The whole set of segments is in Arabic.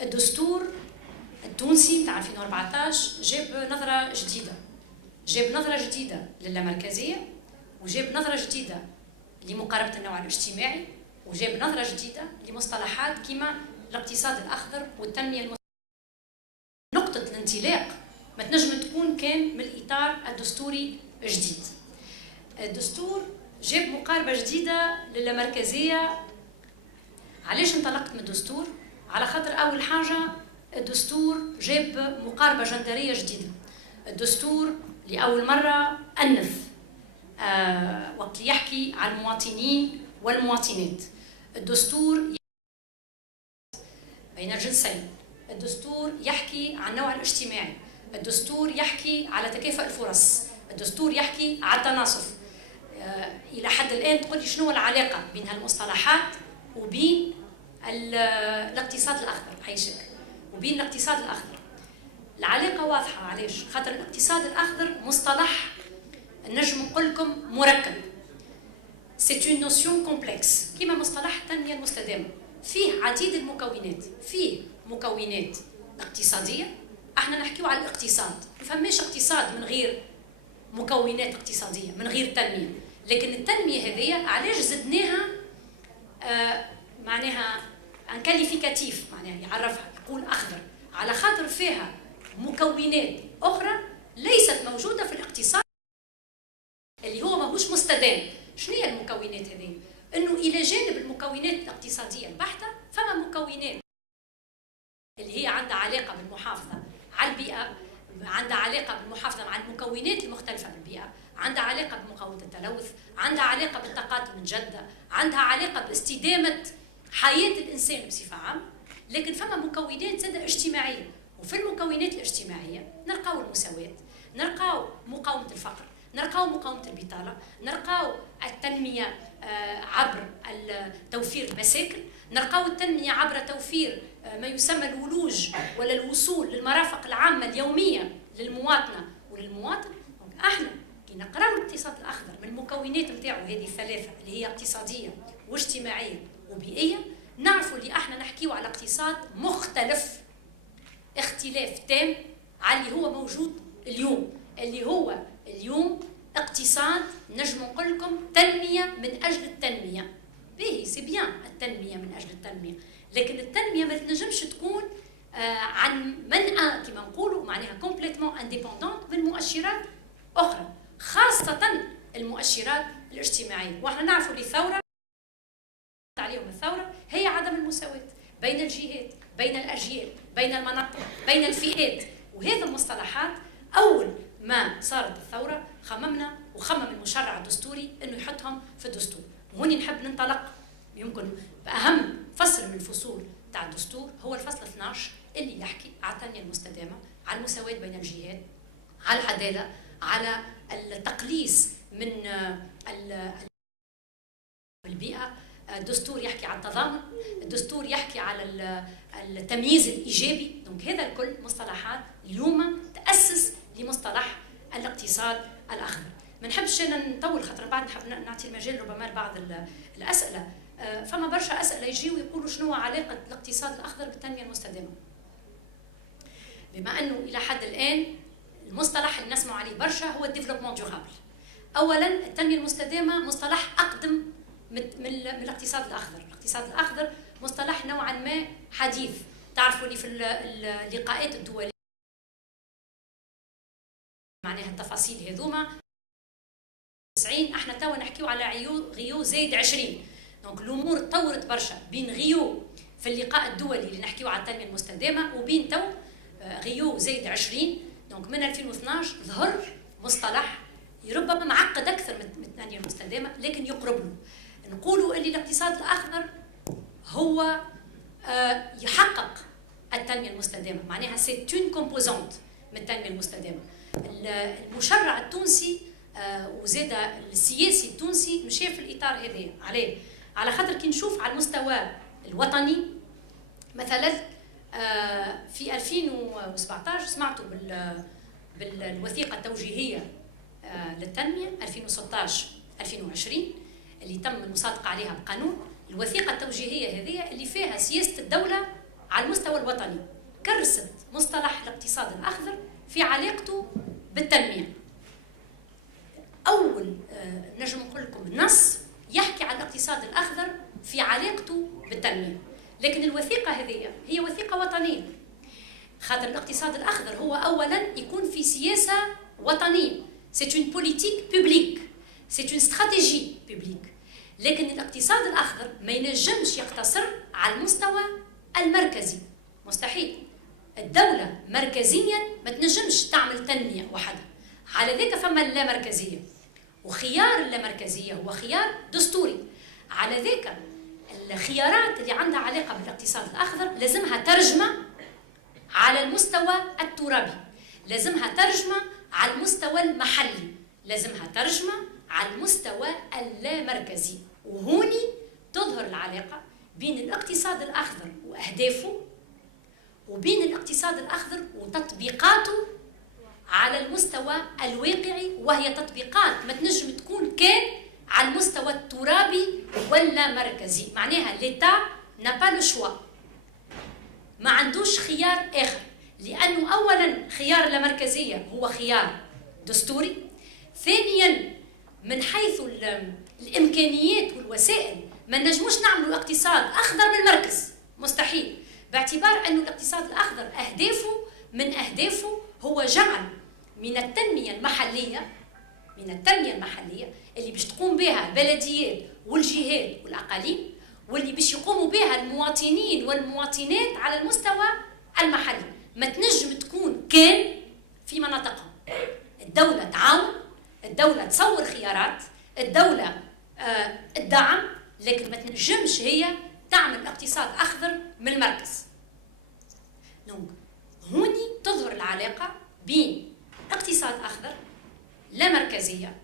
الدستور التونسي نتاع 2014 جاب نظرة جديدة للامركزية، وجاب نظرة جديدة لمقاربة النوع الاجتماعي، وجاب نظرة جديدة لمصطلحات كما الاقتصاد الأخضر والتنمية نقطة الانطلاق ما تنجم تكون كان من الإطار الدستوري الجديد. الدستور جاب مقاربة جديدة للامركزية. علاش انطلقت من الدستور؟ على خاطر أول حاجة الدستور جاب مقاربة جندرية جديدة. الدستور لأول مرة أنث وقت يحكي عن المواطنين والمواطنات. الدستور بين الجنسين. الدستور يحكي عن النوع الاجتماعي. الدستور يحكي على تكافؤ الفرص. الدستور يحكي على التناصف. إلى حد الآن تقول لي شنو العلاقة بين هالمصطلحات وبين الاقتصاد الأخضر؟ عايشك وبين الاقتصاد الأخضر العلاقة واضحة. علاش؟ خاطر الاقتصاد الأخضر مصطلح نجم نقول لكم مركب. سي اون نوسيون كومبلكس كيما مصطلح التنمية المستدامة. فيه عديد المكونات. فيه مكونات اقتصادية. احنا نحكيو على الاقتصاد، ما فماش اقتصاد من غير مكونات اقتصادية، من غير تنمية. لكن التنمية هذه علاش زدناها معناها ان كاليفيكاتيف، معناها يعرفها يقول أخضر، على خاطر فيها مكونات أخرى ليست موجودة في الاقتصاد اللي هو ماهوش مستدام. شنو هي المكونات هذه؟ انه الى جانب المكونات الاقتصاديه البحته فما مكونات اللي هي عندها علاقه بالمحافظه على البيئه، عندها علاقه بالمحافظه مع المكونات المختلفه بالبيئه، عندها علاقه بمقاومه التلوث، عندها علاقه بالطاقات المتجدده، عندها علاقه باستدامه حياه الانسان بصفه عامه. لكن فما مكونات زاده اجتماعيه، وفي المكونات الاجتماعيه نلقاو المساواه، نلقاو مقاومه الفقر، نلقاو مقاومة البطالة، نلقاو التنمية عبر توفير المساكن، نلقاو التنمية عبر توفير ما يسمى الولوج ولا الوصول للمرافق العامة اليومية للمواطنة وللمواطن. احنا كي نقراو الاقتصاد الأخضر من المكونات نتاعو هذه الثلاثة اللي هي اقتصادية واجتماعية وبيئية، نعرفوا اللي احنا نحكيو على اقتصاد مختلف اختلاف تام على اللي هو موجود اليوم. اللي هو اليوم اقتصاد نجم نقول لكم تنمية من أجل التنمية. باهي سي بيان التنمية من أجل التنمية، لكن التنمية ما تنجمش تكون عن منأى كما نقولوا، معناها كومبليتمون انديبوندونت من مؤشرات أخرى، خاصة المؤشرات الاجتماعية. واحنا نعرفوا اللي الثورة عليهم الثورة هي عدم المساواة بين الجهات، بين الأجيال، بين المناطق، بين الفئات. وهذه المصطلحات أول ما صارت الثورة خممنا وخمم المشرع الدستوري انه يحطهم في الدستور. وهوني نحب ننطلق يمكن باهم فصل من الفصول تاع الدستور، هو الفصل 12 اللي يحكي على التنمية المستدامة، على المساواة بين الجهات، على العدالة، على التقليص من البيئة. الدستور يحكي على التضامن، الدستور يحكي على التمييز الإيجابي. دونك هذا الكل مصطلحات اليوم تأسس لمصطلح الاقتصاد الأخضر. ما نحبش انا نطول خاطر بعد نحب نعطي المجال ربما لبعض الأسئلة. فما برشا أسئلة يجيو يقولوا شنو علاقة الاقتصاد الأخضر بالتنمية المستدامة، بما أنه إلى حد الآن المصطلح اللي نسمع عليه برشا هو الديفلوبمون ديورابل. أولا التنمية المستدامة مصطلح أقدم من الاقتصاد الأخضر. الاقتصاد الأخضر مصطلح نوعا ما حديث. تعرفوا اللي في اللقاءات الدولية معناها التفاصيل هذوما 90 احنا توا نحكيو على غيو زايد 20. دونك الامور تطورت برشا بين غيو في اللقاء الدولي اللي نحكيو على التنميه المستدامه وبين تو غيو زايد 20. دونك من 2012 ظهر مصطلح ربما معقد اكثر من التنميه المستدامه، لكن يقرب له. نقولوا اللي الاقتصاد الاخضر هو يحقق التنميه المستدامه، معناها سي اون كومبوزونت من التنميه المستدامه. المشرع التونسي وزاد السياسي التونسي مشى في الاطار هذا. عليه؟ على خاطر كي نشوف على المستوى الوطني مثلا في 2017 سمعتوا بالوثيقه التوجيهيه للتنميه 2016 2020 اللي تم المصادقه عليها بقانون. الوثيقه التوجيهيه هذه اللي فيها سياسه الدوله على المستوى الوطني كرست مصطلح الاقتصاد الأخضر في علاقته بالتنمية. أول نجم نقول لكم نص يحكي عن الاقتصاد الأخضر في علاقته بالتنمية، لكن الوثيقة هذه هي وثيقة وطنية، خاطر الاقتصاد الأخضر هو أولا يكون في سياسة وطنية، c'est une politique publique، c'est une stratégie publique. لكن الاقتصاد الأخضر ما ينجمش يقتصر على المستوى المركزي، مستحيل. الدولة مركزيا ما تنجمش تعمل تنمية وحدها، على ذلك فما اللامركزية، وخيار اللامركزية هو خيار دستوري. على ذلك الخيارات اللي عندها علاقة بالاقتصاد الأخضر لازمها ترجمة على المستوى الترابي، لازمها ترجمة على المستوى المحلي، لازمها ترجمة على المستوى اللامركزي. وهوني تظهر العلاقة بين الاقتصاد الأخضر وأهدافه وبين الاقتصاد الأخضر وتطبيقاته على المستوى الواقعي، وهي تطبيقات ما تنجم تكون كان على المستوى الترابي ولا مركزي. معناها ليتا n'a pas le choix، ما عندوش خيار آخر، لأنه أولا خيار اللامركزية هو خيار دستوري، ثانيا من حيث الإمكانيات والوسائل ما نجموش نعملوا اقتصاد أخضر من المركز، مستحيل، باعتبار أن الاقتصاد الأخضر من أهدافه هو جعل من التنمية المحلية اللي باش تقوم بها البلديات والجهات والأقاليم، واللي باش يقوموا بها المواطنين والمواطنات على المستوى المحلي، ما تنجم تكون كان في مناطقهم. الدولة تعاون، الدولة تصور خيارات، الدولة الدعم، لكن ما تنجمش هي تعمل اقتصاد أخضر من المركز. دونك هوني تظهر العلاقة بين اقتصاد أخضر لا مركزية،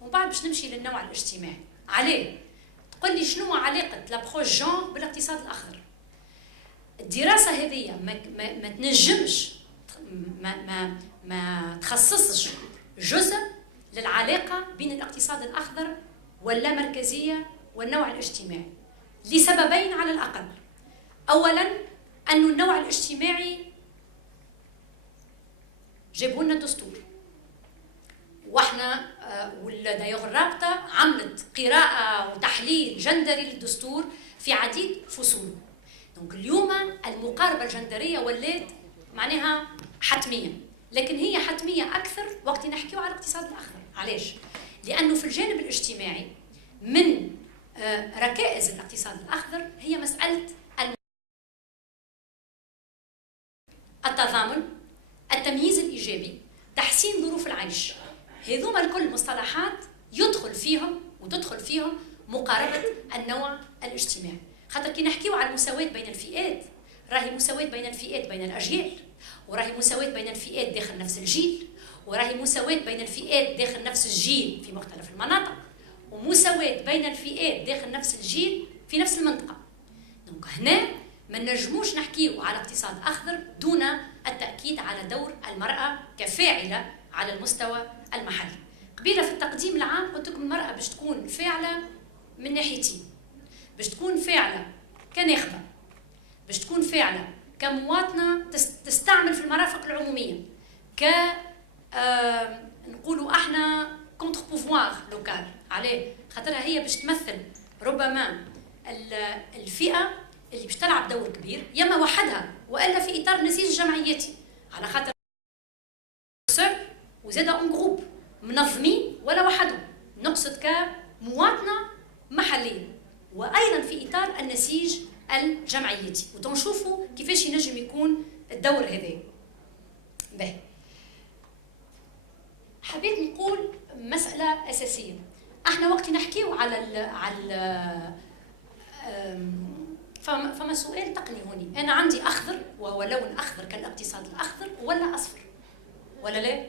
وبعد باش نمشي للنوع الاجتماعي. عليه تقول لي شنو علاقة لابروش جون بالاقتصاد الأخضر؟ الدراسة هذه ما تنجمش ما تخصصش جزء للعلاقة بين الاقتصاد الأخضر واللامركزية والنوع الاجتماعي، لسببين على الأقل. أولا أن النوع الاجتماعي جابوا لنا دستور، واحنا والدايوغ الرابطة عملت قراءة وتحليل جندري للدستور في عديد فصوله. دونك اليوم المقاربة الجندرية ولات معناها حتمية، لكن هي حتمية أكثر وقت نحكيو على الاقتصاد الأخضر. علاش؟ لأنه في الجانب الاجتماعي من ركائز الاقتصاد الأخضر هي مسألة التضامن، التمييز الإيجابي، تحسين ظروف العيش. هذوما الكل مصطلحات تدخل فيهم مقاربة النوع الاجتماعي. خاطر كي نحكيو على المساواة بين الفئات، راهي مساواة بين الفئات بين الأجيال، وراهي مساواة بين الفئات داخل نفس الجيل، وراهي مساواة بين الفئات داخل نفس الجيل في مختلف المناطق، ومساواة بين الفئات داخل نفس الجيل في نفس المنطقة. دونك هنا ما نجموش نحكيو على اقتصاد أخضر دون التأكيد على دور المرأة كفاعلة على المستوى المحلي. قبيلة في التقديم العام قلت لكم المرأة باش تكون فاعلة من ناحيتين، باش تكون فاعلة كناخبة، باش تكون فاعلة كمواطنة تستعمل في المرافق العمومية، نقولوا احنا كونتر بوفوار لوكال. عليه؟ خاطرها هي باش تمثل ربما الفئة اللي باش تلعب دور كبير، يما وحدها والا في اطار نسيج جمعياتي، على خاطر وزاد اون جروب منظمين ولا وحدهم، نقصد كمواطنه محليه، وايضا في اطار النسيج الجمعياتي، وتنشوفوا كيفاش ينجم يكون الدور هذا. باهي، حبيت نقول مساله اساسيه. احنا وقت نحكيو على فما سؤال تقني هوني، انا عندي اخضر وهو لون اخضر كالاقتصاد الاخضر، ولا اصفر ولا لا؟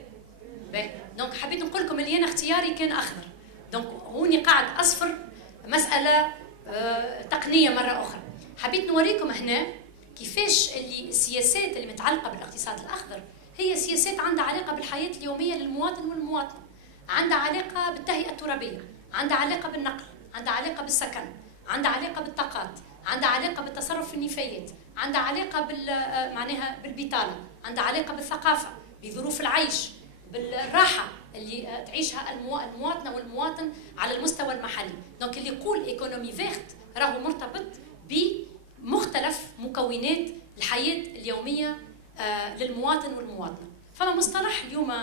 باهي، دونك حبيت نقول لكم اللي انا اختياري كان اخضر، دونك هوني قاعد اصفر، مساله تقنيه مره اخرى. حبيت نوريكم هنا كيفاش اللي السياسات اللي متعلقه بالاقتصاد الاخضر هي سياسات عندها علاقه بالحياه اليوميه للمواطن والمواطنه، عندها علاقه بالتهيئه الترابيه، عندها علاقه بالنقل، عندها علاقه بالسكن، عندها علاقه بالطاقات، عندها علاقه بالتصرف في النفايات، عندها علاقه معناها بالبطاله، عندها علاقه بالثقافه، بظروف العيش، بالراحه اللي تعيشها المواطنه والمواطن على المستوى المحلي. دونك اللي يقول ايكونومي فيرت راهو مرتبط بمختلف مكونات الحياه اليوميه للمواطن والمواطنه. فما مصطلح اليوم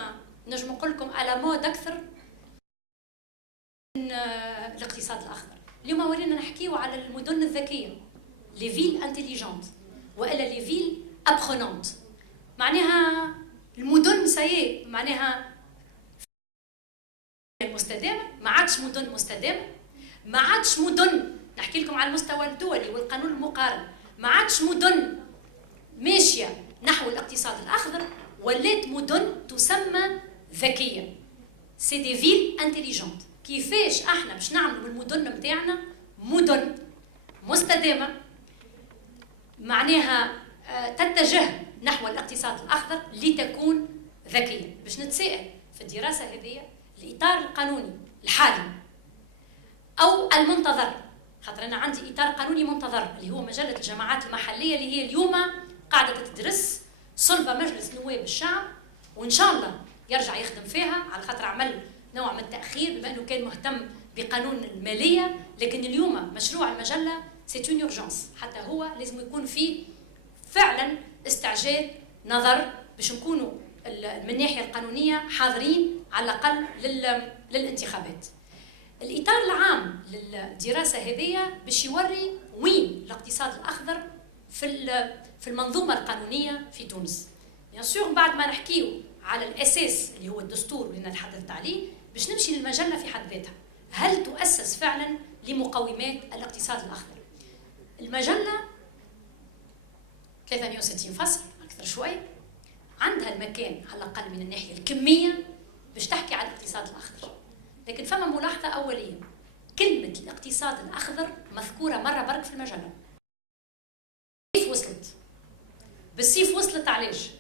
نجم نقول لكم على مود اكثر من الاقتصاد الاخضر. اليوم ولينا نحكيو على المدن الذكيه، لي فيل انتيليجونت والا لي فيل ابرونونت. معناها المدن سايي معناها مستدامه، ما عادش مدن مستدامه، ما عادش مدن نحكي لكم على المستوى الدولي والقانون المقارن، ما عادش مدن ماشيه نحو الاقتصاد الاخضر، ولات مدن تسمى ذكيه. سي دي فيل انتيليجونت. كيفاش احنا باش نعملوا بالمدن نتاعنا مدن مستدامه معناها تتجه نحو الاقتصاد الاخضر لتكون ذكيه؟ باش نتساءل في الدراسه هذه الاطار القانوني الحالي او المنتظر، خاطر انا عندي اطار قانوني منتظر اللي هو مجله الجماعات المحليه اللي هي اليوم قاعده تدرس صلب مجلس نواب الشعب، وان شاء الله يرجع يخدم فيها، على خاطر عمل نوع من التاخير بما انه كان مهتم بقانون الماليه. لكن اليوم مشروع المجله سي اون اورجونس، حتى هو لازم يكون فيه فعلا استعجال نظر باش نكونوا من الناحيه القانونيه حاضرين على الاقل للانتخابات. الاطار العام للدراسه هذه باش يوري وين الاقتصاد الاخضر في المنظومه القانونيه في تونس. بيان سور بعد ما نحكيو على الاساس اللي هو الدستور اللي تحدثت عليه، باش نمشي للمجله في حد ذاتها. هل تؤسس فعلا لمقومات الاقتصاد الاخضر؟ المجله 63 فصل اكثر شوي، عندها المكان على الاقل من الناحيه الكميه باش تحكي على الاقتصاد الاخضر. لكن فما ملاحظه اوليه، كلمه الاقتصاد الاخضر مذكوره مره برك في المجله. كيف وصلت؟ بالسيف وصلت علاش؟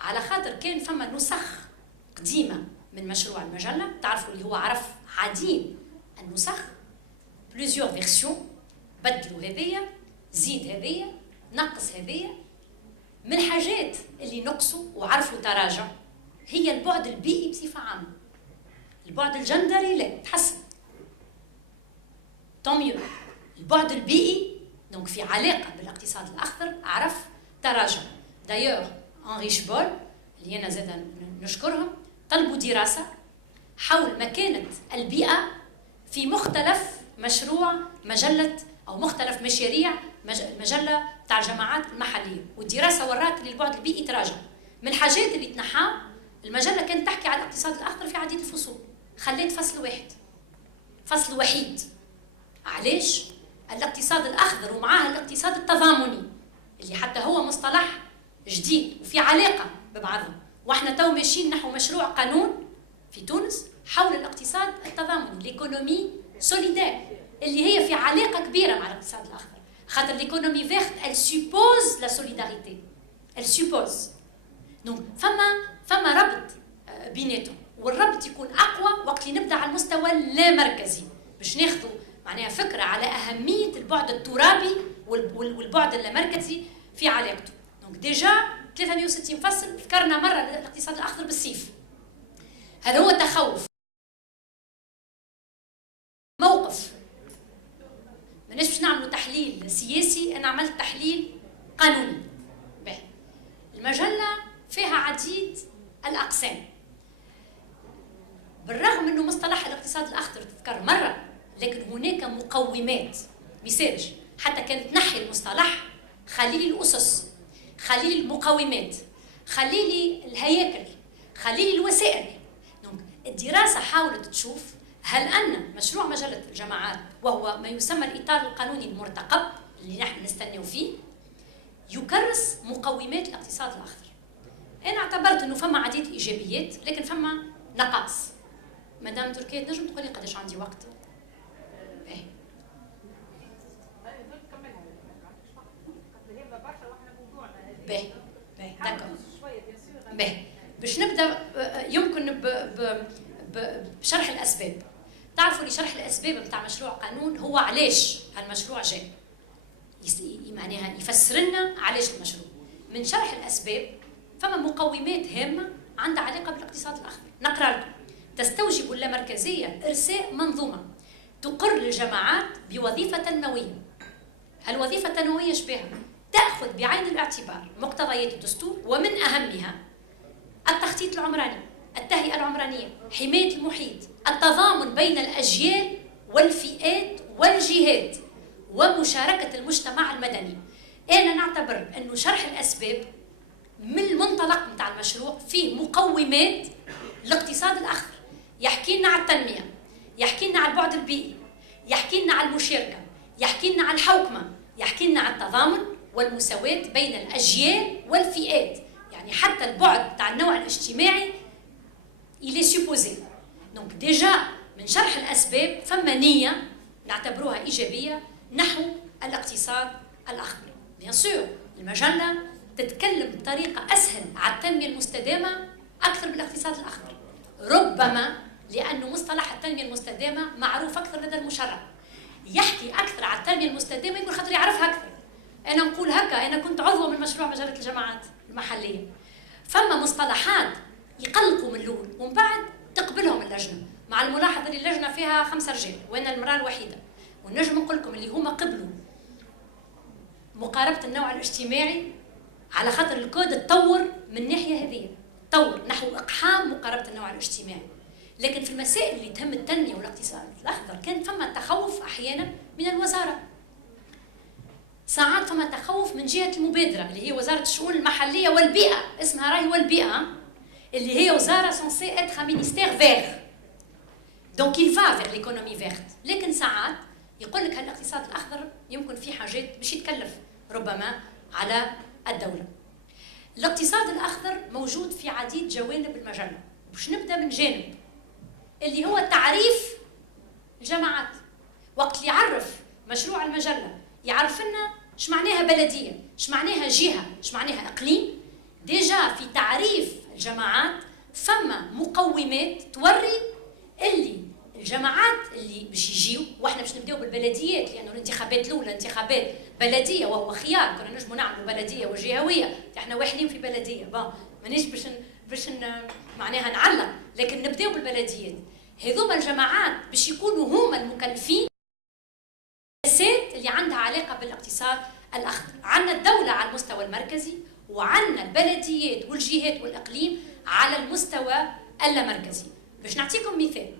على خاطر كان فما نسخ قديمه من مشروع المجله، تعرفوا اللي هو عرف عديد النسخ، بليزيور فيرسيون، بدلوا هذيا، زيد هذيا، نقص هذيا. من الحاجات اللي نقصوا وعرفوا تراجع هي البعد البيئي بصفه عامه. البعد الجندري لا تحسن، طوميو. البعد البيئي دونك في علاقه بالاقتصاد الاخضر عرف تراجع. دايوغ انري شبول اللي انا زاده نشكرهم طلبوا دراسه حول مكانه البيئه في مختلف مشروع مجله او مختلف مشاريع المجله تاع الجماعات المحليه، والدراسه ورات ان البعد البيئي تراجع. من الحاجات اللي تنحاو المجله كانت تحكي على الاقتصاد الاخضر في عديد الفصول، خليت فصل واحد، فصل وحيد. علاش؟ الاقتصاد الاخضر ومعاه الاقتصاد التضامني اللي حتى هو مصطلح جديد وفي علاقه ببعضهم، واحنا تو ماشيين نحو مشروع قانون في تونس حول الاقتصاد التضامني، ليكونومي سوليدير، اللي هي في علاقه كبيره مع الاقتصاد الاخضر. خاطر ليكونومي فيرت elle suppose la solidarité، elle suppose. دونك فما ربط بيناتهم، والربط يكون اقوى وقت اللي نبدا على المستوى اللامركزي باش ناخذوا معناها فكره على اهميه البعد الترابي والبعد اللامركزي في علاقته. دونك ديجا 63 فصل ذكرنا مره الاقتصاد الاخضر بالسيف. هذا هو التخوف. موقف ماناش باش نعملوا تحليل سياسي، انا عملت تحليل قانوني. باهي. المجله فيها عديد الاقسام، بالرغم انه مصطلح الاقتصاد الاخضر تذكر مره، لكن هناك مقومات. مثالش حتى كانت تنحي المصطلح، خلي لي الاسس، خلي لي المقومات، خلي لي الهياكل، خلي لي الوسائل. دونك الدراسه حاولت تشوف هل ان مشروع مجله الجماعات وهو ما يسمى الاطار القانوني المرتقب اللي نحن نستناو فيه يكرس مقومات الاقتصاد الاخضر. انا اعتبرت انه فما عديد ايجابيات لكن فما نقائص. مدام تركيا تنجم تقولي قداش عندي وقت؟ باهي. باهي باهي داكور. باهي باش نبدا يمكن بشرح الاسباب. تعرفوا لي شرح الاسباب نتاع مشروع قانون هو علاش هالمشروع جاي. معناها يفسر لنا علاش المشروع. من شرح الاسباب فما مقومات هامه عندها علاقه بالاقتصاد الاخضر. نقرا لكم: تستوجب اللامركزيه ارساء منظومه تقر للجماعات بوظيفه تنمويه. الوظيفه التنمويه شبيها؟ تاخذ بعين الاعتبار مقتضيات الدستور، ومن اهمها التخطيط العمراني، التهيئه العمرانيه، حمايه المحيط، التضامن بين الاجيال والفئات والجهات، ومشاركه المجتمع المدني. انا نعتبر انه شرح الاسباب من المنطلق نتاع المشروع فيه مقومات الاقتصاد الاخضر، يحكي لنا على التنميه، يحكي لنا على البعد البيئي، يحكي لنا على المشاركه، يحكي لنا على الحوكمه، يحكي لنا على التضامن والمساواه بين الاجيال والفئات. يعني حتى البعد تاع النوع الاجتماعي il est supposé. donc déjà من شرح الاسباب فما نيه نعتبروها ايجابيه نحو الاقتصاد الاخضر. بيان سور المجله تتكلم بطريقه اسهل على التنميه المستدامه اكثر من الاقتصاد الاخضر، ربما لانه مصطلح التنميه المستدامه معروف اكثر لدى المشرع. يحكي اكثر على التنميه المستدامه يقول خاطر يعرفها اكثر. انا نقول هكا، انا كنت عضوه من مشروع مجله الجماعات المحليه. فما مصطلحات يقلقوا من الاول ومن بعد تقبلهم اللجنه، مع الملاحظه اللي اللجنه فيها 5 رجال وانا المراه الوحيده، ونجم نقول لكم اللي هما قبلوا مقاربه النوع الاجتماعي على خاطر الكود تطور من الناحيه هذه، تطور نحو اقحام مقاربه النوع الاجتماعي. لكن في المسائل اللي تهم التنميه والاقتصاد الاخضر كان فما تخوف احيانا من الوزاره، ساعات فما تخوف من جهه المبادره اللي هي وزاره الشؤون المحليه والبيئه، اسمها راهي والبيئه، اللي هي وزاره سونسي اتر ان مينيستير فيغ، دونك il va vers l'économie verte. لكن ساعات يقول لك هالاقتصاد الاخضر يمكن فيه حاجات باش يتكلف ربما على الدوله. الاقتصاد الاخضر موجود في عديد جوانب المجله، باش نبدا من جانب اللي هو تعريف الجماعات. وقت اللي يعرف مشروع المجله يعرف لنا اش معناها بلديه، اش معناها جهه، اش معناها اقليم. ديجا في تعريف الجماعات فما مقومات توري اللي الجماعات اللي باش يجيو، واحنا باش نبداو بالبلديات لانه الانتخابات الاولى انتخابات بلديه وهو خيار، كنا نجموا نعملوا بلديه وجهويه، احنا واحدين في بلديه، مانيش باش معناها نعلق، لكن نبداو بالبلديات. هذوما الجماعات باش يكونوا هما المكلفين السياسات اللي عندها علاقه بالاقتصاد الاخضر. عندنا الدوله على المستوى المركزي، وعندنا البلديات والجهات والاقليم على المستوى اللامركزي. باش نعطيكم مثال،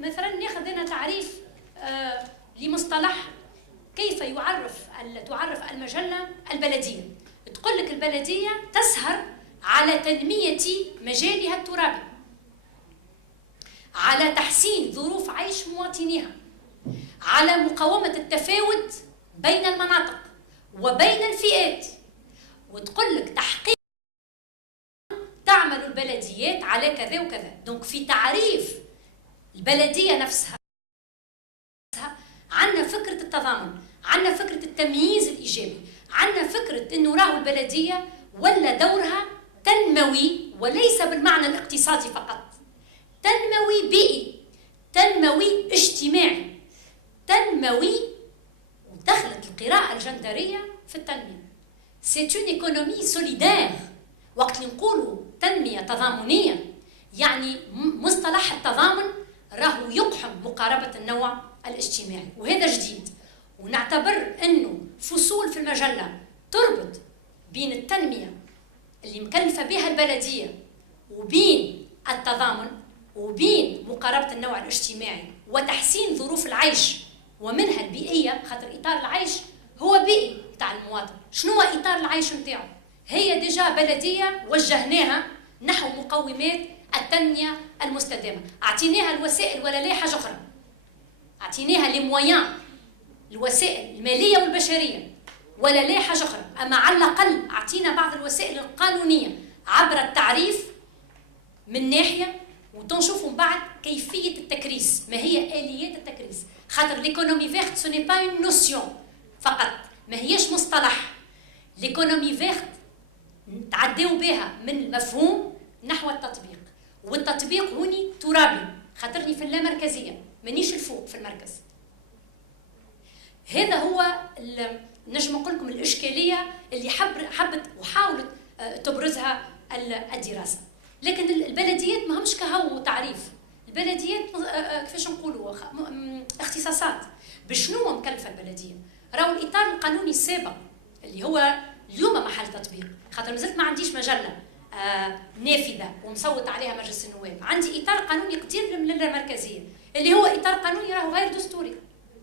مثلا ناخذ هنا تعريف لمصطلح كيف تعرف المجله البلديه. تقول لك البلديه تسهر على تنميه مجالها الترابي، على تحسين ظروف عيش مواطنيها، على مقاومه التفاوت بين المناطق وبين الفئات. وتقول لك تحقيق تعمل البلديات على كذا وكذا. دونك في تعريف البلديه نفسها عندنا فكره التضامن، عندنا فكره التمييز الايجابي، عندنا فكره انه راهو البلديه ولا دورها تنموي وليس بالمعنى الاقتصادي فقط، تنموي بيئي، تنموي اجتماعي، تنموي. ودخلت القراءه الجندريه في التنميه. سي اون ايكونومي سوليدير. وقت اللي نقولوا تنميه تضامنيه يعني مصطلح التضامن راهو يقحم مقاربه النوع الاجتماعي، وهذا جديد. ونعتبر انه فصول في المجله تربط بين التنميه اللي مكلفه بها البلديه وبين التضامن وبين مقاربه النوع الاجتماعي وتحسين ظروف العيش ومنها البيئيه، خاطر اطار العيش هو بيئي تاع المواطن. شنو هو اطار العيش نتاعو؟ هي ديجا بلديه وجهناها نحو مقومات التنميه المستدامه، اعطيناها الوسائل ولا لا حاجه اخرى، اعطيناها لي مويان، الوسائل الماليه والبشريه ولا لا حاجه اخرى، اما على الاقل اعطينا بعض الوسائل القانونيه عبر التعريف من ناحيه، وتنشوفوا من بعد كيفيه التكريس، ما هي اليات التكريس. خاطر ليكونومي فيرت سو ني با اون نوسيون فقط، ما هيش مصطلح. ليكونومي فيرت نتعداو بها من المفهوم نحو التطبيق، والتطبيق هوني ترابي، خاطرني في اللامركزيه مانيش الفوق في المركز. هذا هو نجم نقول لكم الاشكاليه اللي حبت وحاولت تبرزها الدراسه. لكن البلديات ما همش كهو تعريف، البلديات كيفاش نقولوا اختصاصات. بشنو مكلفه البلديه؟ راهو الاطار القانوني السابق اللي هو اليوم محل تطبيق، خاطر مازلت ما عنديش مجله نافذه ومصوت عليها مجلس النواب، عندي اطار قانوني قدير من اللامركزيه اللي هو اطار قانوني راهو غير دستوري،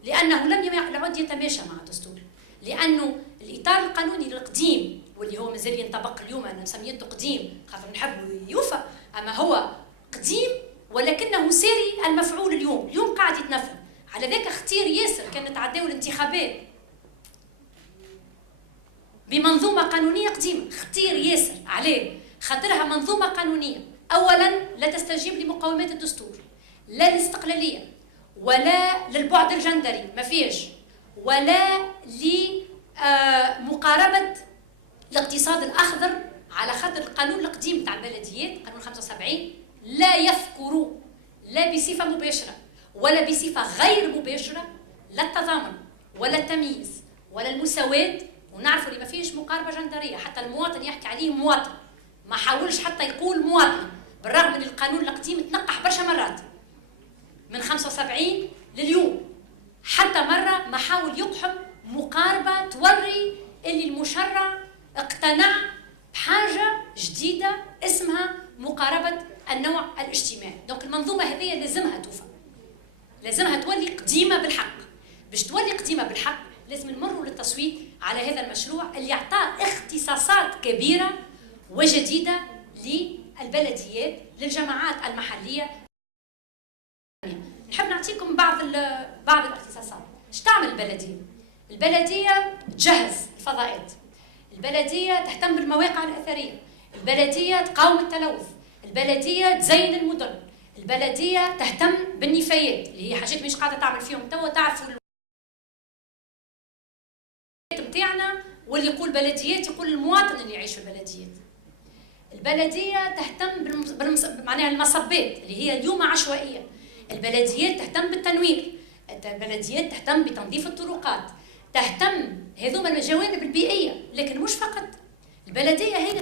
لانه لم يعد يتماشى مع الدستور، لانه الاطار القانوني القديم واللي هو مازال ينطبق اليوم، انا سميته قديم خاطر نحب يوفى، اما هو قديم ولكنه ساري المفعول اليوم قاعد يتنفذ. على ذاك اختير ياسر كان نتعداو الانتخابات بمنظومه قانونيه قديمه، اختير ياسر عليه خاطرها منظومه قانونيه اولا لا تستجيب لمقومات الدستور، لا للاستقلاليه ولا للبعد الجندري ما فيش، ولا لمقاربه الاقتصاد الاخضر، على خاطر القانون القديم تاع البلديات قانون 75 لا يذكر لا بصفه مباشره ولا بصفه غير مباشره لا التضامن ولا التمييز ولا المساواه، ونعرفوا اللي ما فيش مقاربه جندريه، حتى المواطن يحكي عليه مواطن، ما حاولش حتى يقول مواطن، بالرغم من القانون القديم تنقح برشا مرات من 75 لليوم، حتى مره ما حاول يقحم مقاربه توري اللي المشرع اقتنع بحاجه جديده اسمها مقاربه النوع الاجتماعي. دونك المنظومه هذه لازمها توفى، لازمها تولي قديمه بالحق. باش تولي قديمه بالحق لازم نمروا للتصويت على هذا المشروع اللي اعطاه اختصاصات كبيره وجديده للبلديات للجماعات المحليه. نحب نعطيكم بعض الاختصاصات. ايش تعمل البلديه؟ البلديه تجهز الفضاءات، البلديه تهتم بالمواقع الاثريه، البلديه تقاوم التلوث، البلديه تزين المدن، البلديه تهتم بالنفايات اللي هي حاجات مش قاعده تعمل فيهم توا. تعرفوا بتاعنا واللي يقول بلديات يقول المواطن اللي يعيش في البلديات. البلديه تهتم معناها المصبات اللي هي اليوم عشوائيه، البلديات تهتم بالتنوير، البلديات تهتم بتنظيف الطرقات، تهتم هذوما الجوانب البيئيه، لكن مش فقط. البلديه هي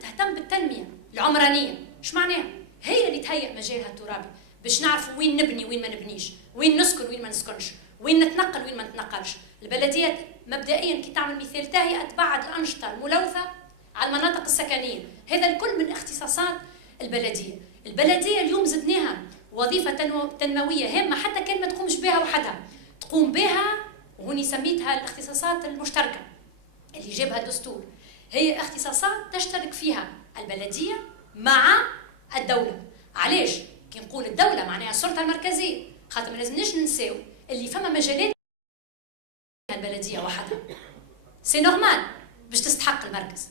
تهتم بالتنميه العمرانيه. ايش معناها؟ هي اللي تهيئ مجالها الترابي باش نعرفوا وين نبني وين ما نبنيش، وين نسكن وين ما نسكنش، وين نتنقل وين ما نتنقلش. البلديات مبدئيا كي تعمل مثال تهيئه بعض الانشطه الملوثه على المناطق السكنيه، هذا الكل من اختصاصات البلديه. البلديه اليوم زدناها وظيفه تنمويه هامه حتى كان ما تقومش بها وحدها، تقوم بها وهوني سميتها الاختصاصات المشتركه اللي جابها الدستور. هي اختصاصات تشترك فيها البلديه مع الدوله. علاش؟ كي نقول الدوله معناها السلطه المركزيه، خاطر ما لازمناش ننساو اللي فما مجالات البلديه وحدها سي نورمال باش تستحق المركز.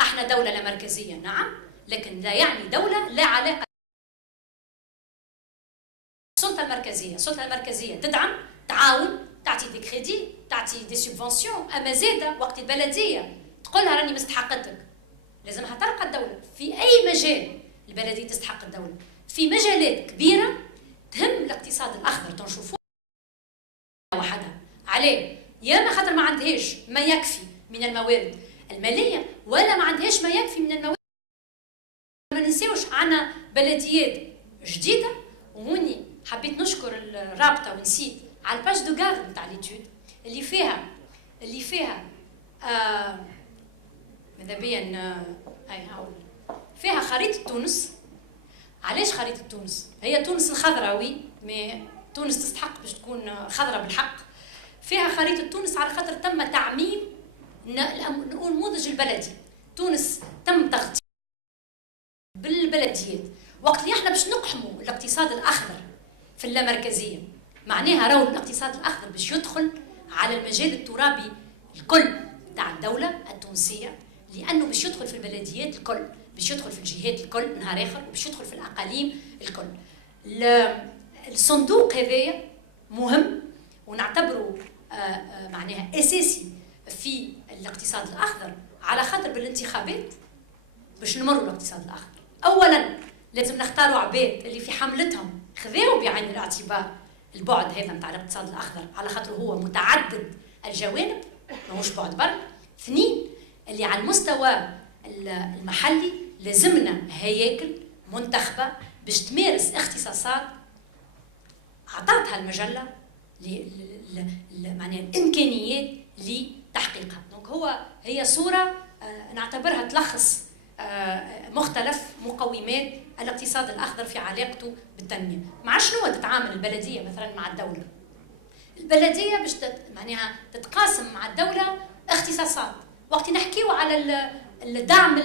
احنا دوله لا مركزيه نعم، لكن لا يعني دوله لا علاقه. السلطه المركزيه تدعم، تعاون، تعطي دي كريدي، تعطي دي سوبفونسيون، اما زاده وقت البلديه تقولها راني مستحقتك لازمها تلقى الدوله. في اي مجال البلديه تستحق الدوله، في مجالات كبيره تهم الاقتصاد الاخضر تنشوفوه وحدها. عليه؟ يا ما خاطر ما عندهاش ما يكفي من الموارد الماليه، ولا ما عندهاش ما يكفي من الموارد. ما ننساوش عنا بلديات جديده، وهوني حبيت نشكر الرابطه ونسيت على الباج دو غارد نتاع ليتود اللي فيها ماذا بيا هاي هقول فيها خريطه تونس. علاش خريطه تونس؟ هي تونس الخضراوي، ما تونس تستحق باش تكون خضراء بالحق. فيها خريطه تونس على خاطر تم تعميم النموذج البلدي. تونس تم تغطيه بالبلديات. وقت اللي احنا باش نقحموا الاقتصاد الاخضر في اللامركزيه، معناها راهو الاقتصاد الاخضر باش يدخل على المجال الترابي الكل تاع الدوله التونسيه، لانه باش يدخل في البلديات الكل، باش يدخل في الجهات الكل نهار اخر، وباش يدخل في الاقاليم الكل. الصندوق هذايا مهم ونعتبره معناها اساسي في الاقتصاد الاخضر، على خاطر بالانتخابات باش نمروا الاقتصاد الاخضر اولا لازم نختاروا عباد اللي في حملتهم خذاو بعين الاعتبار البعد هذا نتاع الاقتصاد الاخضر، على خاطر هو متعدد الجوانب، ماهوش بعد برك. اثنين، اللي على المستوى المحلي لازمنا هياكل منتخبة باش تمارس اختصاصات عطاتها المجلة معناها الإمكانيات لتحقيقها. دونك هي صورة نعتبرها تلخص مختلف مقومات الاقتصاد الأخضر في علاقته بالتنمية. مع شنو تتعامل البلدية مثلا مع الدولة؟ البلدية باش معناها تتقاسم مع الدولة اختصاصات. وقت نحكيو على الدعم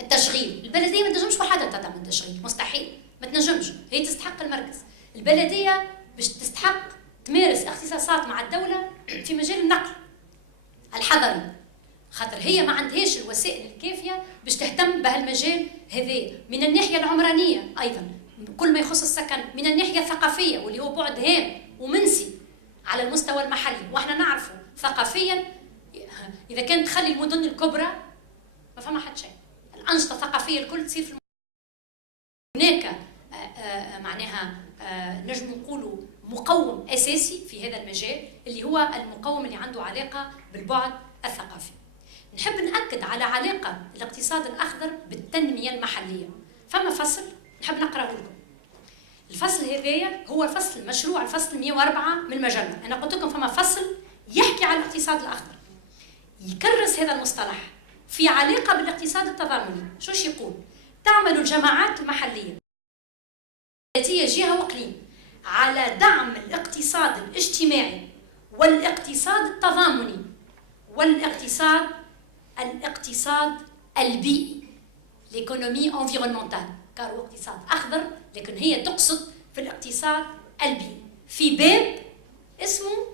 التشغيل، البلدية ما تنجمش وحدها تدعم التشغيل، مستحيل، ما تنجمش، هي تستحق المركز. البلدية باش تستحق تمارس اختصاصات مع الدولة في مجال النقل الحضري، خاطر هي ما عندهاش الوسائل الكافية باش تهتم بهالمجال هذا. من الناحية العمرانية أيضا كل ما يخص السكن، من الناحية الثقافية واللي هو بعد هام ومنسي على المستوى المحلي. واحنا نعرفه ثقافيا إذا كانت تخلي المدن الكبرى ما فما حد شيء، الأنشطة الثقافية الكل تصير في هناك معناها نجم نقولوا مقوم أساسي في هذا المجال اللي هو المقوم اللي عنده علاقة بالبعد الثقافي. نحب نأكد على علاقة الاقتصاد الأخضر بالتنمية المحلية. فما فصل نحب نقرأه لكم. الفصل هذايا هو الفصل مشروع الفصل 104 من المجلة. أنا قلت لكم فما فصل يحكي عن الاقتصاد الأخضر، يكرس هذا المصطلح في علاقة بالاقتصاد التضامني. شوش يقول؟ تعمل الجماعات المحلية ذاتية جهة وإقليم على دعم الاقتصاد الاجتماعي والاقتصاد التضامني والاقتصاد البيئي، ليكونومي انفيرونمونتال، كارو اقتصاد أخضر لكن هي تقصد في الاقتصاد البيئي في باب اسمه،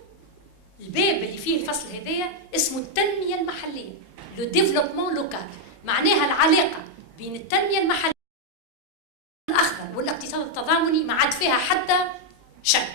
الباب اللي فيه الفصل هذايا اسمه التنمية المحلية، لو ديفلوبمون لوكال. معناها العلاقة بين التنمية المحلية الأخضر والاقتصاد التضامني ما عاد فيها حتى شك.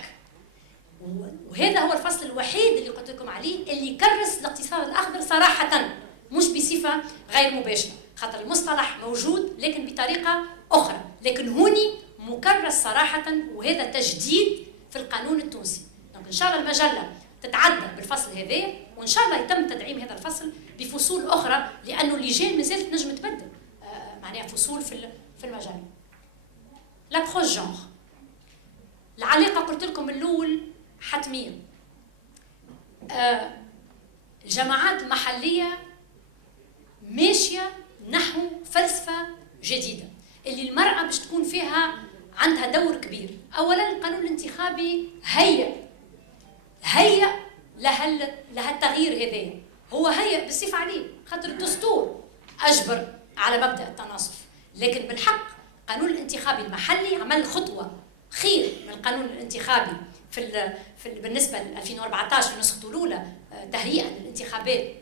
وهذا هو الفصل الوحيد اللي قلت لكم عليه اللي يكرس الاقتصاد الأخضر صراحة، مش بصفة غير مباشرة، خاطر المصطلح موجود لكن بطريقة أخرى، لكن هوني مكرس صراحة، وهذا تجديد في القانون التونسي. إن شاء الله المجلة تتعدى بالفصل هذا، وإن شاء الله يتم تدعيم هذا الفصل بفصول أخرى، لأنه اللجان مازالت نجم تبدل معناها فصول في المجال. لابروش جونغ، العلاقة قلت لكم الأول حتمية. الجماعات المحلية ماشية نحو فلسفة جديدة اللي المرأة باش تكون فيها عندها دور كبير. أولا القانون الانتخابي هيأ لها التغيير هذا، هو هيأ بصفة عليه خاطر الدستور أجبر على مبدأ التناصف، لكن بالحق القانون الانتخابي المحلي عمل خطوة خير من القانون الانتخابي بالنسبة ل 2014 في نسخته الأولى تهيئة للانتخابات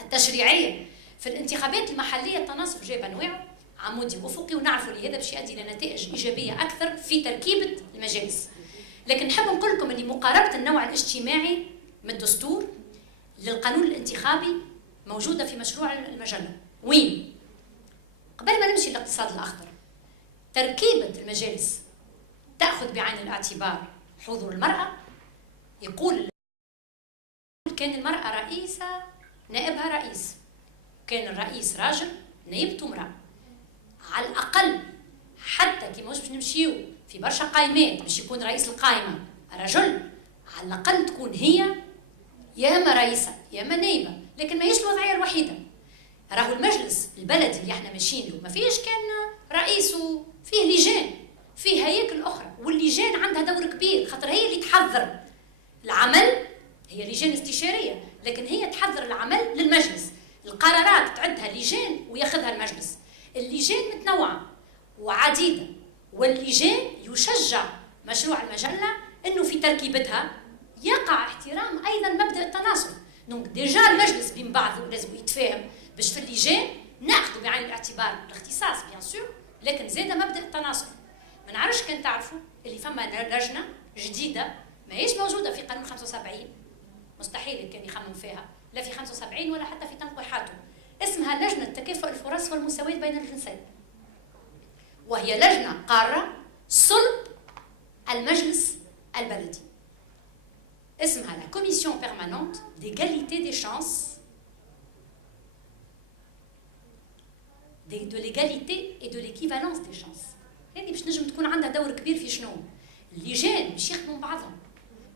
التشريعية. في الانتخابات المحلية التناصف جاب أنواعه عمودي وأفقي، ونعرفوا لهذا باش يؤدي إلى نتائج إيجابية أكثر في تركيبة المجالس. لكن نحب نقول لكم أن مقاربة النوع الاجتماعي من الدستور للقانون الانتخابي موجودة في مشروع المجلة. وين؟ قبل ما نمشي للاقتصاد الأخضر، تركيبة المجالس تأخذ بعين الاعتبار حضور المرأة. يقول كان المرأة رئيسة نائبها رئيس، كان الرئيس راجل نائبته امرأة. على الأقل حتى كي مش باش نمشيو في برشا قائمات باش يكون رئيس القائمة رجل، على الأقل تكون هي يا إما رئيسة يا إما نائبة، لكن ما هيش الوضعية الوحيدة. راهو المجلس البلدي اللي احنا ماشيين له ما فيش كان رئيس وفيه لجان، فيه هياكل أخرى، واللجان عندها دور كبير خاطر هي اللي تحضر العمل، هي لجان استشارية لكن هي تحضر العمل للمجلس. القرارات تعدها لجان وياخذها المجلس. اللجان متنوعة وعديدة، واللجان يشجع مشروع المجلة انه في تركيبتها يقع احترام ايضا مبدأ التناصف. دونك ديجا المجلس بين بعضه لازم يتفاهم باش في اللجان ناخذ بعين الاعتبار الاختصاص بيان سور، لكن زاد مبدأ التناصف. ما نعرفش كان تعرفوا اللي فما لجنة جديدة ما هيش موجودة في قانون 75، مستحيل كان يخمم فيها لا في 75 ولا حتى في تنقيحاته، اسمها لجنة تكافؤ الفرص والمساواة بين الجنسين، وهي لجنة قارة صلب المجلس البلدي. اسمها la commission permanente d'égalité des chances de l'égalité et de l'équivalence des chances. هذه باش نجم تكون عندها دور كبير في شنو؟ اللجان باش يخدموا بعضهم.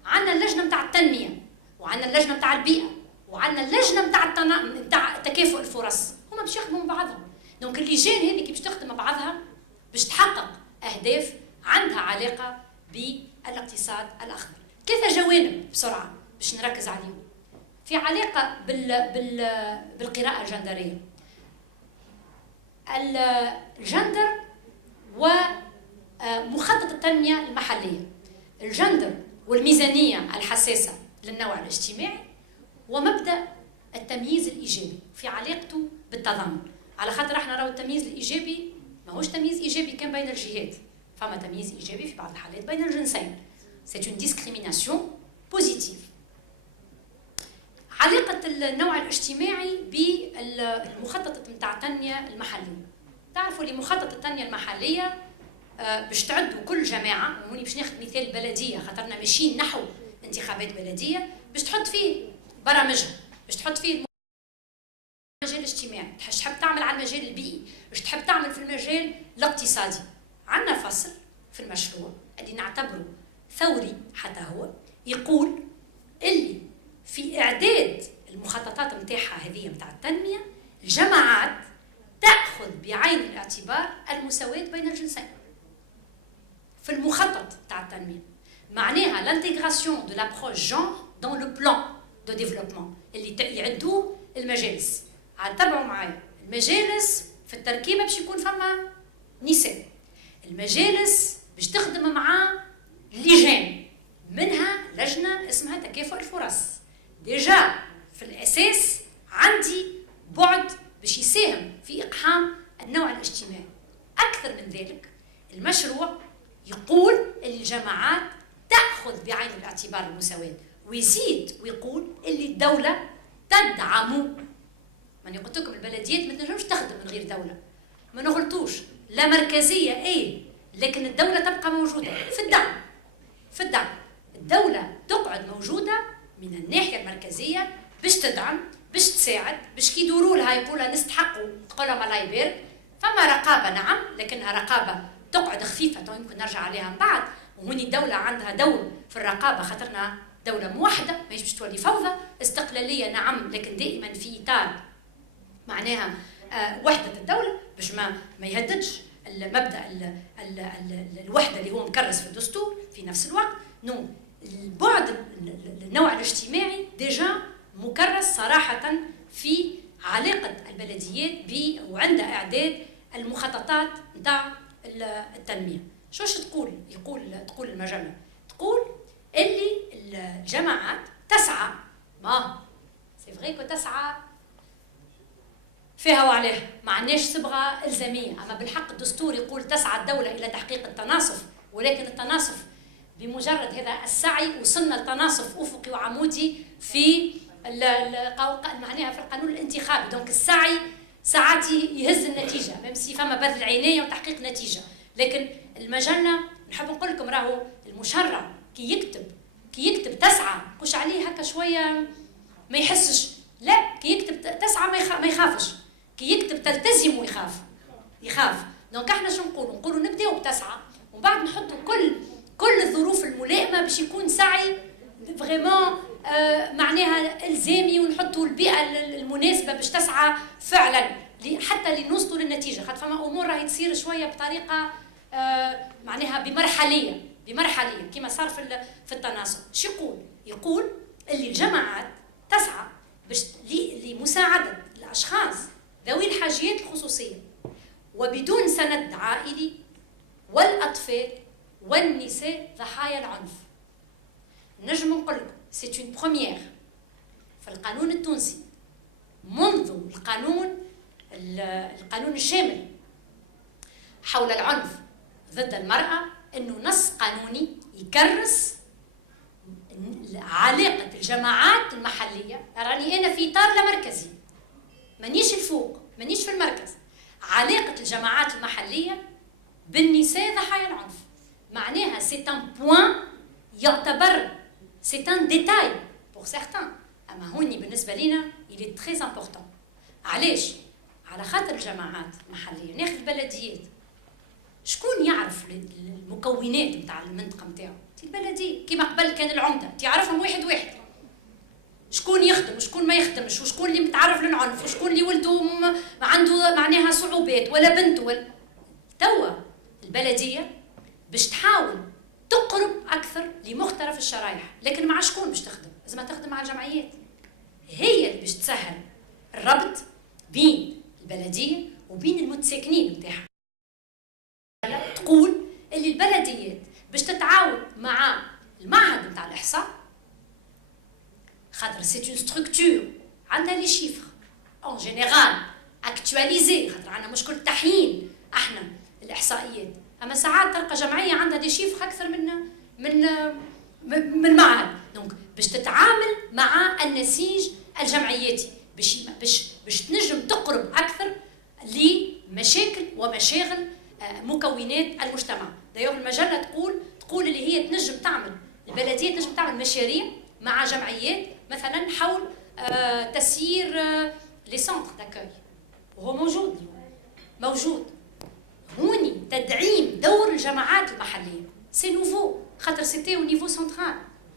عندنا اللجنه نتاع التنميه، وعندنا اللجنه نتاع البيئه، وعندنا اللجنه نتاع تكافؤ الفرص، هما باش يخدموا بعضهم. دونك اللجان هذه كي باش تخدم بعضها باش تحقق اهداف عندها علاقه بالاقتصاد الاخضر. ثلاثه جوانب بسرعه باش نركز عليهم. في علاقه بالقراءه الجندريه. الجندر ومخطط التنميه المحليه. الجندر والميزانيه الحساسه للنوع الاجتماعي، ومبدا التمييز الايجابي في علاقته بالتضامن. على خاطر احنا راهو التمييز الايجابي ماهوش تمييز ايجابي كان بين الجهات، فما تمييز ايجابي في بعض الحالات بين الجنسين. C'est une discrimination positive. علاقة النوع الاجتماعي بالمخطط نتاع التنمية المحلية. تعرفوا اللي مخطط التنمية المحلية باش تعدوا كل جماعة، وهوني باش ناخذ مثال البلدية خاطرنا ماشيين نحو انتخابات بلدية، باش تحط فيه برامجها، باش تحط فيه المجال الاجتماعي، باش تحب تعمل على المجال البيئي، باش تحب تعمل في المجال الاقتصادي. عندنا فصل في المشروع اللي نعتبره ثوري حتى هو، يقول اللي في إعداد المخططات متاعها هذه متاع التنمية الجماعات تأخذ بعين الاعتبار المساواة بين الجنسين في المخطط متاع التنمية. معناها l'intégration de l'approche genre dans le plan de développement اللي يعدوه المجالس. عاد تابعوا معايا، المجالس في التركيبة باش يكون فما نساء، المجالس باش تخدم مع لجان، منها لجنة اسمها تكافؤ الفرص. ديجا في الأساس عندي بعد باش يساهم في إقحام النوع الاجتماعي. أكثر من ذلك، المشروع يقول اللي الجماعات تأخذ بعين الاعتبار المساواة، ويزيد ويقول اللي الدولة تدعم. ماني قلت لكم البلديات ما تنجمش تخدم من غير دولة، ما نغلطوش، لا مركزية لكن الدولة تبقى موجودة في الدعم. في الدعم الدولة تقعد موجودة من الناحية المركزية باش تدعم، باش تساعد، باش كي يدوروا لها يقولها نستحقوا تقولها الله يبارك. فما رقابة نعم، لكنها رقابة تقعد خفيفة يمكن نرجع عليها من بعد. وهوني الدولة عندها دور في الرقابة خاطرنا دولة موحدة ماهيش باش تولي فوضى. استقلالية نعم، لكن دائما في إطار معناها وحدة الدولة باش ما يهددش المبدأ الوحدة اللي هو مكرس في الدستور. في نفس الوقت البعد النوع الاجتماعي ديجا مكرس صراحة في علاقة البلديات وعند إعداد المخططات نتاع التنمية. شوش تقول؟ تقول المجلة تقول اللي الجماعات تسعى، ما سي فري كو تسعى فيها وعليها، ما عندناش صبغة إلزامية، أما بالحق الدستور يقول تسعى الدولة إلى تحقيق التناصف، ولكن التناصف بمجرد هذا السعي وصلنا لتناصف أفقي وعمودي في معناها في القانون الانتخابي. دونك السعي ساعات يهز النتيجة، ميمسي فما بذل عناية وتحقيق نتيجة. لكن المجلة نحب نقول لكم راهو المشرع كي يكتب تسعى مش عليه هكا شوية ما يحسش، لا كي يكتب تسعى ما يخافش، كي يكتب تلتزم يخاف. دونك احنا شو نقولوا نبداو بتسعى ومن بعد نحطوا كل الظروف الملائمه باش يكون سعي فريمون معناها الزامي، ونحطوا البيئه المناسبه باش تسعى فعلا حتى لنوصلوا للنتيجه. خاطر فما امور راهي تصير شويه بطريقه معناها بمرحليه كما صار في التناصب. شو يقول اللي الجماعات تسعى باش لمساعده الاشخاص ذوي الحاجيات الخصوصيه وبدون سند عائلي والأطفال والنساء ضحايا العنف. نجم نقول لكم سي اون بروميير في القانون التونسي منذ القانون الشامل حول العنف ضد المرأة، انه نص قانوني يكرس علاقة الجماعات المحلية. راني انا في اطار لا مركزي، مانيش الفوق، مانيش في المركز. علاقة الجماعات المحلية بالنساء ضحايا العنف، معناها سي ان بوان يعتبر c'est un détail pour certains. اما هوني بالنسبه لينا il est très important. علاش؟ على خاطر الجماعات المحليه ناخذ البلديات، شكون يعرف المكونات نتاع المنطقه نتاعو؟ البلديه. كيما قبل كان العمده تعرفهم واحد واحد، شكون يخدم وشكون ما يخدمش، وشكون اللي متعرف للعنف، وشكون اللي ولده عنده معناها صعوبات ولا بنته ولا. توا البلديه باش تحاول تقرب اكثر لمختلف الشرايح، لكن مع شكون باش تخدم؟ لازم تخدم مع الجمعيات، هي اللي باش تسهل الربط بين البلديه وبين المتساكنين نتاعها. تقول اللي البلديات باش تتعاون مع المعهد نتاع الاحصاء، خاطر سي اون ستركتور عندها لي شيفر اون جينيرال اكtualisé، خاطر عندنا مشكل تحيين احنا الاحصائيات. اما ساعات تلقى جمعيه عندها دي شيفر اكثر من معهد، دونك باش تتعامل مع النسيج الجمعياتي باش تنجم تقرب اكثر لمشاكل ومشاغل مكونات المجتمع. دايوغ المجله تقول اللي هي تنجم تعمل، البلديه تنجم تعمل مشاريع مع جمعيات مثلا حول تسيير لي سونتر داكوي، وهو موجود هوني تدعيم دور الجماعات المحليه. سي نوفو خاطر سيتي او نيفو سنترال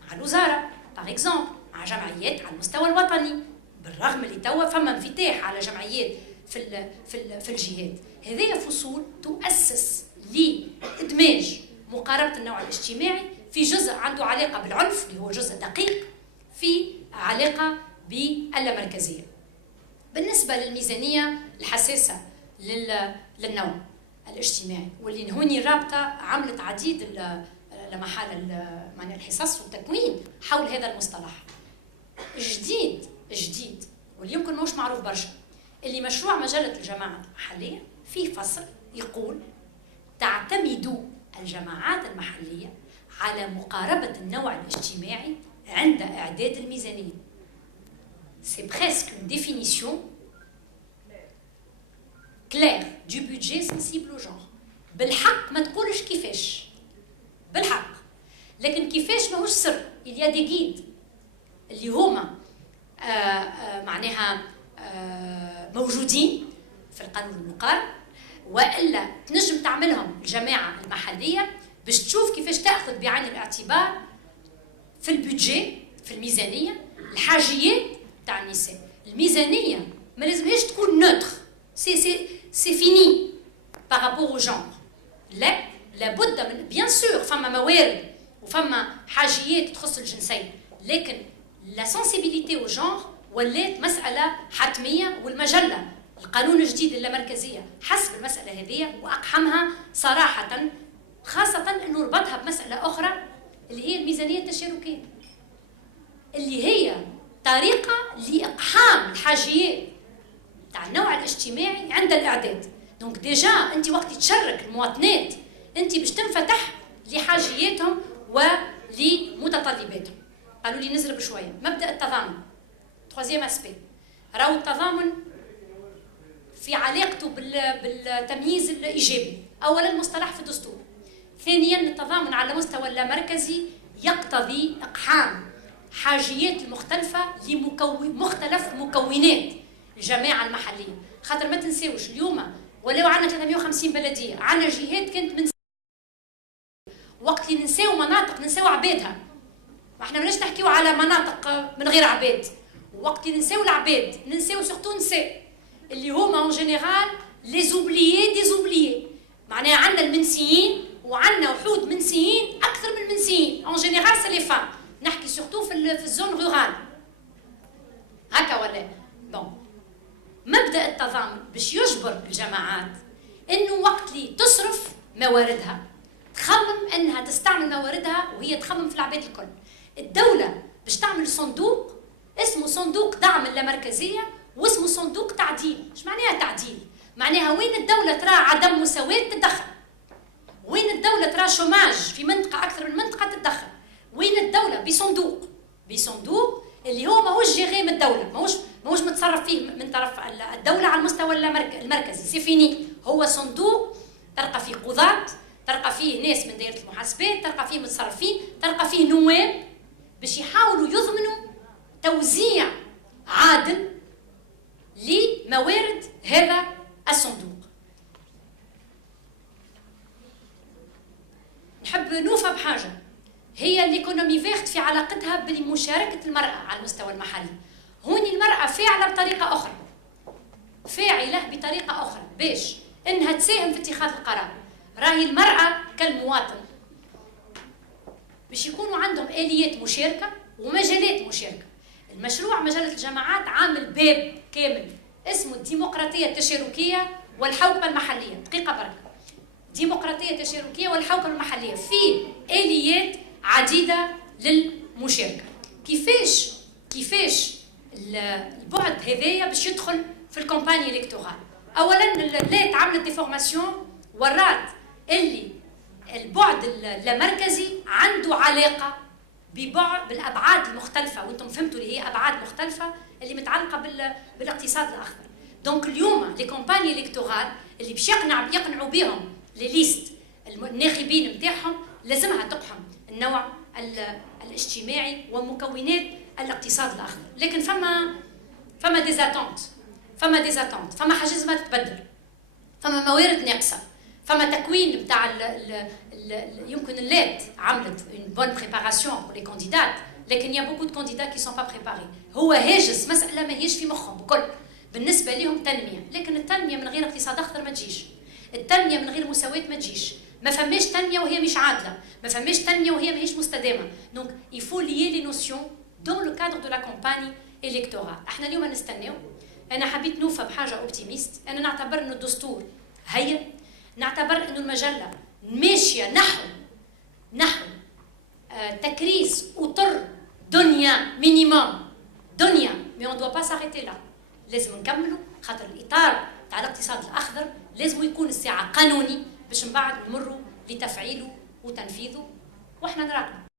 مع الوزاره باغ اكزومبل، مع جمعيات على المستوى الوطني، بالرغم اللي توا فما انفتاح على جمعيات في الجهات. هذه فصول تؤسس لادماج مقاربه النوع الاجتماعي في جزء عنده علاقه بالعنف اللي هو جزء دقيق، في علاقه باللامركزيه. بالنسبه للميزانيه الحساسه للنوع الاجتماعي، واللي هوني الرابطه عملت عديد لمحال معناها الحصص والتكوين حول هذا المصطلح جديد واللي يمكن ماهوش معروف برشا، اللي مشروع مجله الجماعات المحليه فيه فصل يقول تعتمد الجماعات المحليه على مقاربه النوع الاجتماعي عند اعداد الميزانيه. سي بريسك اون ديفينيسيون كلير دو بودجي سنسيبل او جونغ. بالحق ما تقولش كيفاش، بالحق، لكن كيفاش ماهوش سر. il y a des guides اللي هما معناها موجودين في القانون المقارن، والا تنجم تعملهم الجماعه المحليه باش تشوف كيفاش تاخذ بعين الاعتبار في البودجي، في الميزانيه، الحاجيات تاع النساء. الميزانيه ما لازمهاش تكون نوتر، سي فيني بارابور او جونغ. لا، لابد من بيان سور فما موارد وفما حاجيات تخص الجنسين، لكن لا سنسيبيليتي او جونغ ولات مساله حتميه. والمجله القانون الجديد اللامركزيه حسب المساله هذه واقحمها صراحه، خاصه انه ربطها بمساله اخرى اللي هي الميزانيه التشاركيه، اللي هي طريقه لاقحام الحاجيات تاع النوع الاجتماعي عند الاعداد. دونك ديجا انت وقت تشارك المواطنات انت باش تنفتح لحاجياتهم ولمتطلباتهم. قالوا لي نزرب شويه مبدا التضامن، تروازيام اسبي، راهو التضامن في علاقته بالتمييز الايجابي. اولا مصطلح في الدستور، ثانيا التضامن على مستوى اللامركزي يقتضي اقحام حاجيات المختلفه لمختلف مكونات الجماعه المحليه. خاطر ما تنساوش اليوم ولو عندنا 350 بلديه، عندنا جهات كانت من وقت اللي ننساو مناطق ننساو عبادها، ما احنا ماناش نحكيو على مناطق من غير عباد. وقت اللي ننساو العباد ننساو سورتو نساء اللي هما اون جينيرال لي زوبليي دي زوبليي، معناها عندنا المنسيين وعندنا وحود منسيين اكثر من المنسيين، اون جينيرال سي لي فام، نحكي سورتو في الزون رورال هكا ولا بون. مبدا التضامن باش يجبر الجماعات انه وقت اللي تصرف مواردها تخمم انها تستعمل مواردها وهي تخمم في العباد الكل. الدوله باش تعمل صندوق اسمه صندوق دعم اللامركزيه واسمه صندوق تعديل. ايش معناها تعديل؟ معناها وين الدوله ترى عدم مساواه تتدخل، وين الدوله ترى شوماج في منطقه اكثر من منطقه تتدخل، وين الدوله بصندوق اللي هو ماهوش جيري من الدوله، ماهوش متصرف فيه من طرف الدوله على المستوى المركزي، سي فيني. هو صندوق تلقى فيه قضاة، تلقى فيه ناس من دائره المحاسبات، تلقى فيه متصرفين، تلقى فيه نواب باش يحاولوا يضمنوا توزيع عادل لموارد هذا الصندوق. نحب نوفى بحاجة، هي ليكونومي فيرت في علاقتها بمشاركة المرأة على المستوى المحلي. هوني المرأة فاعلة بطريقة أخرى، فاعلة بطريقة أخرى باش إنها تساهم في اتخاذ القرار. راهي المرأة كالمواطن باش يكونوا عندهم آليات مشاركة ومجالات مشاركة. المشروع مجلة الجماعات عامل باب كامل اسمه الديمقراطية التشاركية والحوكمة المحلية. دقيقة برك، ديمقراطية تشاركية والحوكمة المحلية في آليات عديدة للمشاركة. كيفاش البعد هذايا باش يدخل في الكومباني الكتورال؟ اولا اللات عملت دي فورماسيون ورات اللي البعد اللامركزي عنده علاقه بالابعاد المختلفه، وانتم فهمتوا اللي هي ابعاد مختلفه اللي متعلقه بالاقتصاد الاخضر. دونك اليوم لي كومباني الكتورال اللي باش يقنعوا بهم لي ليست الناخبين نتاعهم لازمها تقحم النوع الاجتماعي ومكونات الاقتصاد الاخضر. لكن فما ديزاتونت، فما حاجات لازم تتبدل، فما موارد ناقصه، فما تكوين نتاع يمكن اللات عملت une bonne préparation pour les candidats، لكن يا beaucoup de candidats qui sont pas préparés. هو هاجس مساله ماهيش في مخهم بكل. بالنسبه لهم تنميه، لكن التنميه من غير اقتصاد اخضر ما تجيش. التنميه من غير مساواه ما تجيش. ما فماش تنميه وهي مش عادله، ما فماش تنميه وهي ماهيش مستدامه. دونك il faut lier les notions dans le cadre de la campagne électorale. احنا اليوم نستناو. انا حبيت نوفى بحاجه اوبتيميست. انا نعتبر انه الدستور هين، نعتبر انه المجله ماشيه نحو تكريس وطر دنيا مينيموم دنيا، مي اون دوا با ساريتي لا. لازم نكملوا، خاطر الاطار تاع الاقتصاد الاخضر لازم يكون الساعه قانوني باش من بعد نمروا لتفعيله وتنفيذه، واحنا نراقبوا.